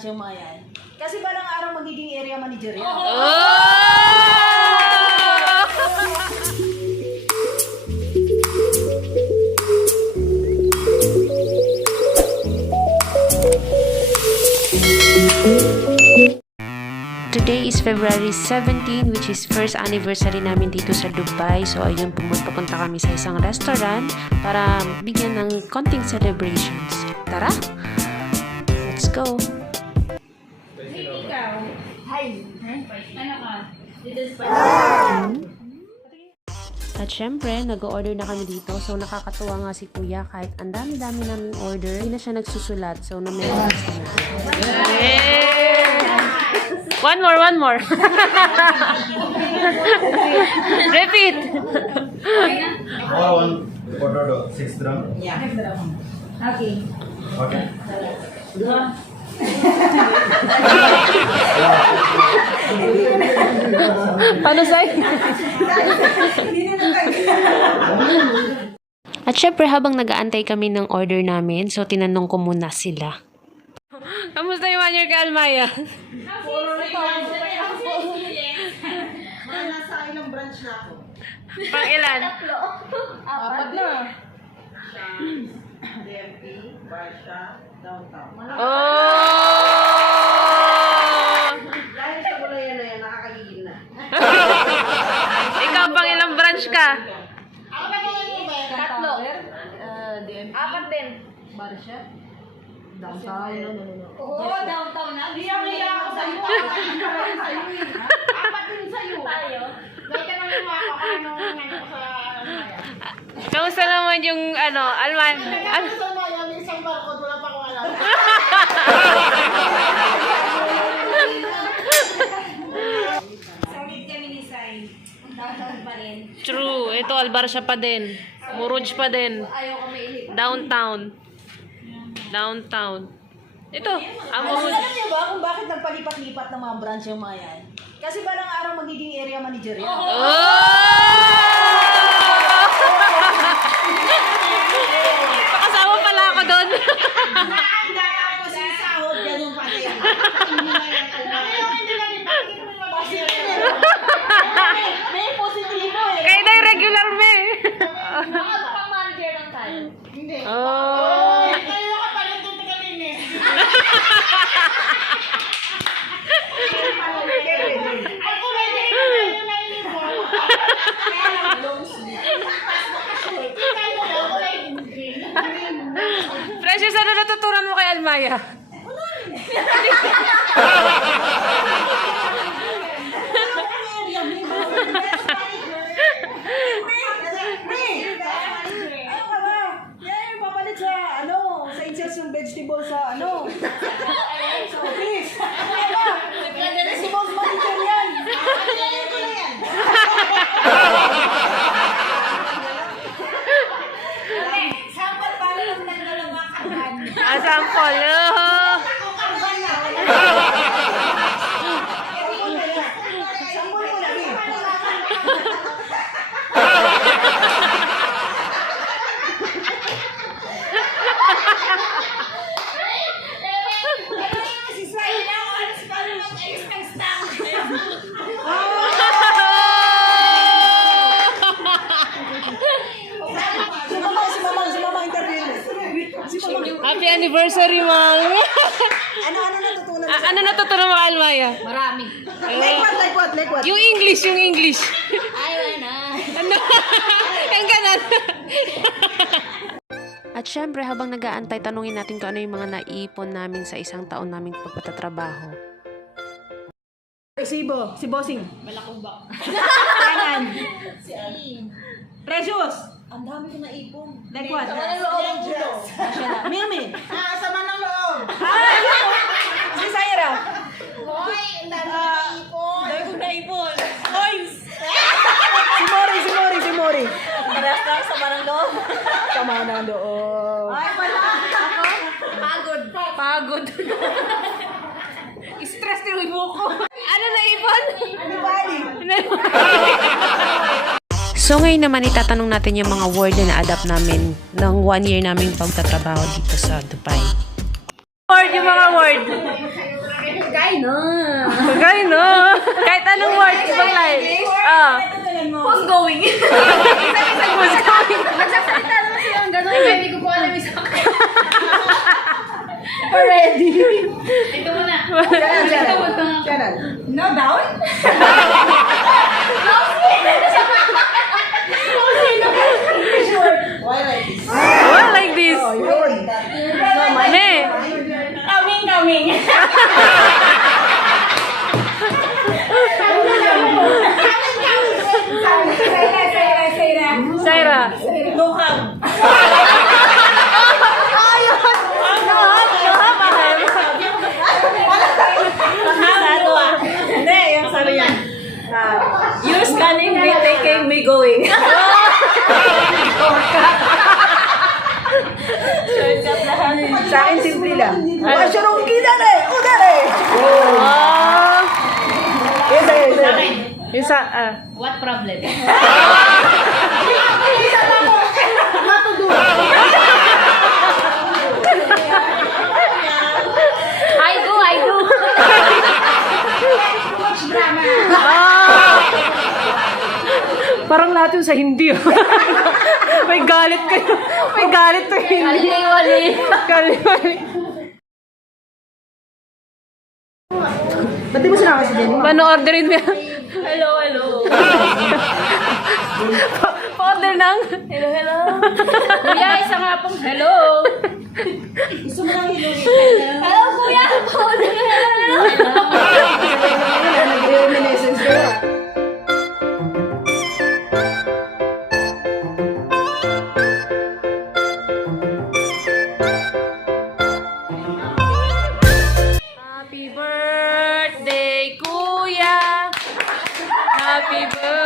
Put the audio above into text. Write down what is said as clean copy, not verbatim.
branch yung mga yan. Kasi balang araw magiging area manager yan. Today is February 17, which is first anniversary namin dito sa Dubai. So ayun, pumunta kami sa isang restaurant para bigyan ng konting celebrations. Tara! Let's go! At syempre, nag-order na kami dito. So nakakatuwa nga si Kuya kahit ang dami-dami naming order, hindi na siya nagsusulat. So na-memorize na natin. One more. Repeat. One potato, 6 gram. Yeah. Okay. Okay. Paano sa'yo? At syempre, habang nag-aantay kami ng order namin, so tinanong ko muna sila. Kamusta yung 1 year ka, Almaya? Nasa ilang branch na ako. Pang ilan? Apat na. DMP, Barsha, Downtown. Oh! Dahil sa gulayan na yan, nakakagigil na. Ikaw, pang ilang branch ka? Ako na po yung iba. Tatlo. DMP. Apat din. Barsha. Downtown. Oo, downtown na. Hiya ako sa'yo. Apat din sa'yo. Tayo. Dahil ka nang lumaka ka nung sa... Kamusta naman yung, Alman? Sa Maya, may isang barcode, wala pa akong alam. Samit kami ni Sai. Downtown pa rin. True. Ito, Albarsha pa din. Muruj pa din. Ayaw ko mailip. Downtown. Ito, ang Muruj. Alam niyo ba kung bakit nagpalipat-lipat ng mga branch yung mga yan? Kasi balang araw magiging area manager yan. Pakasama pala ako doon. Handa tapos yung sahod, ganun pa rin. May positibo eh. Kaya na yung regular me. Baka pang manager lang tayo. Hindi. Oh. Kayo ka pa rin tutugalin eh. Ako na din kayo na uniform. Precious, ano natutunan mo kay Almaya? Sa incest yung vegetable sa sa office. Vegetables manager yan. Ko na yan. Sample para lang ng dalawa kaban. Sample. Oh. Sample mo lagi. Si Sai na oras para mag-expense na. Si Mama interview. Si Mama. Happy anniversary, Mang. Ano natutunan mo? Ano natutunan mo kay Almaya? Marami. Like what? Yung English. Ayaw na. Ano? Ang ganan. At syempre, habang nag-aantay, tanungin natin kung ano yung mga naipon namin sa isang taon naming pagpatatrabaho. Resibo, si Bossing. Malakubak. Kanan. Si Aline. Precious. Ang dami ko naipon. Like what? Sama ng loob ang ulo. Mimi. Sama ng loob. Si Saira. Hoy, ang dami ko naipon. Dahil kong naipon. Coins. Si Mori. Restaurant, sama ng loob. Tama na doon. Ay, wala. Ako? Pagod. Stress yung ibo ko. Ano naipon? Ano bali? So ngayon naman itatanong natin yung mga word na na-adapt namin ng 1 year naming pagtatrabaho dito sa Dubai. Word, yung mga word. Kagay no. Kagay, no? Kahit anong words, pag live. Who's going? Who's going? Nagsasalita naman silang gano'n. Kaya hindi ko po alam yung sa akin. Already. Ito muna. Channel. No down? Why like this? Well, like this. Yun. Ne. Coming. Saira. No hug. Hindi, yung sabi niya. You're scanning me, taking me going. Shortcut lahat. Sa akin, simple lang. Mushroom kidare! Udare! Oh. Isa, isa. Isa, What problem? I do. Ah! Parang lahat yung sa hindi. May galit kayo. May galit to hindi. Kali-wali. Ba't di mo sinama si Jenny? Paano orderin mo yan? Hello. Pa-order ng? Hello. Kuya, isa nga pong hello. Gusto mo lang hilugin. Hello, kuya. Hello. Nag-reminiscence kayo. Happy birthday, Kuya! Happy birthday!